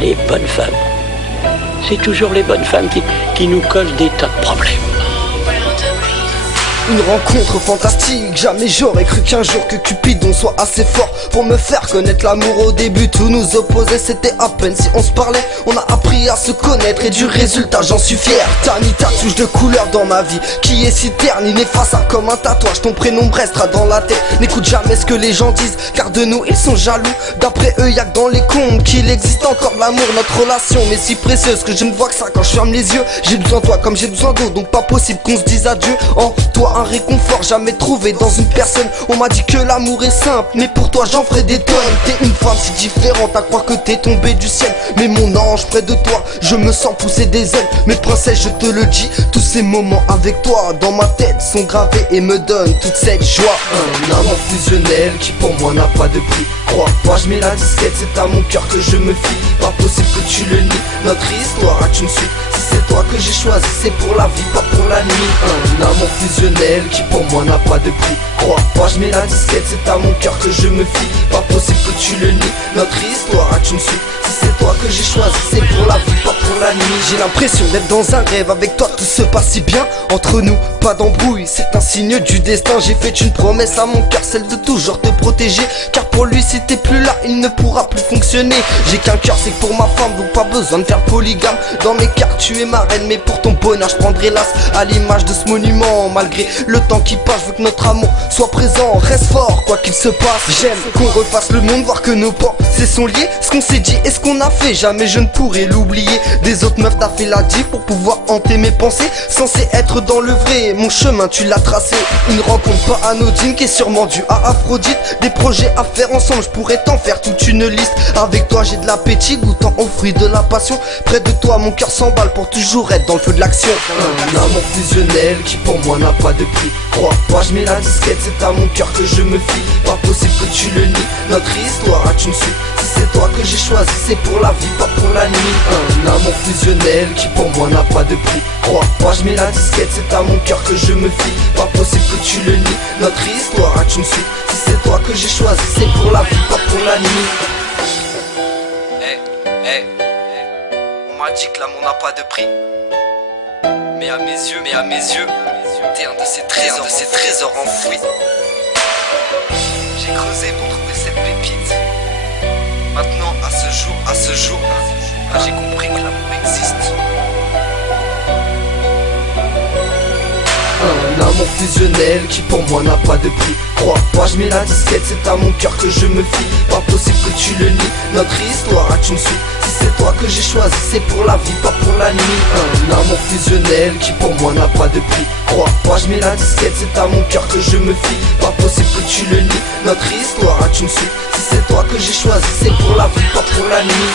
les bonnes femmes. C'est toujours les bonnes femmes qui nous causent des tas de problèmes. Une rencontre fantastique, jamais j'aurais cru qu'un jour que Cupidon soit assez fort pour me faire connaître l'amour. Au début tout nous opposait, c'était à peine si on se parlait. On a appris à se connaître et du résultat j'en suis fier. T'as mis ta touche de couleur dans ma vie qui est si terne, ineffaçable comme un tatouage. Ton prénom restera dans la tête. N'écoute jamais ce que les gens disent, car de nous ils sont jaloux. D'après eux y'a que dans les contes qu'il existe encore de l'amour. Notre relation m'est si précieuse que je ne vois que ça quand je ferme les yeux. J'ai besoin de toi comme j'ai besoin d'eau, donc pas possible qu'on se dise adieu. En toi un réconfort jamais trouvé dans une personne. On m'a dit que l'amour est simple, mais pour toi j'en ferai des tonnes. T'es une femme si différente à croire que t'es tombée du ciel. Mais mon ange près de toi, je me sens pousser des ailes. Mes princesses je te le dis, tous ces moments avec toi dans ma tête sont gravés et me donnent toute cette joie. Un amant fusionnel qui pour moi n'a pas de prix. Crois-moi je mets la disquette, c'est à mon cœur que je me fie. Pas possible que tu le nies, notre histoire a une suite. Si c'est toi que j'ai choisi, c'est pour la vie, pas pour la nuit. Un amour fusionnel qui pour moi n'a pas de prix. Crois-moi je mets la disquette, c'est à mon cœur que je me fie. Pas possible que tu le nies, notre histoire a une suite. Si c'est toi que j'ai choisi, c'est pour la vie, pas pour la nuit. J'ai l'impression d'être dans un rêve, avec toi tout se passe si bien. Entre nous, pas d'embrouille, c'est un signe du destin. J'ai fait une promesse à mon cœur, celle de toujours te protéger. Car pour lui si t'es plus là, il ne pourra plus fonctionner. J'ai qu'un cœur, c'est que pour ma femme, donc pas besoin de faire polygame. Dans mes cartes tu es ma reine, mais pour ton bonheur je prendrai l'as. À l'image de ce monument, malgré le temps qui passe, je veux que notre amour soit présent, reste fort quoi qu'il se passe. J'aime qu'on refasse le monde, voir que nos pensées sont liées. Ce qu'on s'est dit et ce qu'on a fait, jamais je ne pourrai l'oublier. Des autres meufs t'as fait la diff pour pouvoir hanter mes pensées. Censé être dans le vrai, mon chemin tu l'as tracé. Une rencontre pas anodine qui est sûrement due à Aphrodite. Des projets à faire ensemble, je pourrais t'en faire toute une liste. Avec toi j'ai de l'appétit, goûtant aux fruits de la passion. Près de toi mon cœur s'emballe pour toujours être dans le feu de l'action. Un amour fusionnel qui pour moi n'a pas de prix. Crois-moi je mets la disquette, c'est à mon cœur que je me fie. Pas possible que tu le nies, notre histoire a une suite. Si c'est toi que j'ai choisi, c'est pour la vie, pas pour la nuit. Un amour fusionnel qui pour moi n'a pas de prix. Crois-moi je mets la disquette, c'est à mon cœur que je me fie. Pas possible que tu le nies, notre histoire a une suite. Si c'est toi que j'ai choisi, c'est pour la vie, pas pour la nuit. On m'a dit que l'amour n'a pas de prix. Mais à mes yeux, t'es un de ces trésors enfouis. J'ai creusé pour trouver cette pépite. Maintenant, à ce jour, j'ai compris que l'amour existe. Un amour fusionnel qui pour moi n'a pas de prix. Crois-moi je mets la disquette, c'est à mon cœur que je me fie. Pas possible que tu le nies, notre histoire a une suite. Si c'est toi que j'ai choisi, c'est pour la vie, pas pour la nuit. Un amour fusionnel qui pour moi n'a pas de prix. Crois-moi je mets la disquette, c'est à mon cœur que je me fie. Pas possible que tu le nies, notre histoire a une suite. Si c'est toi que j'ai choisi, c'est pour la vie, pas pour la nuit.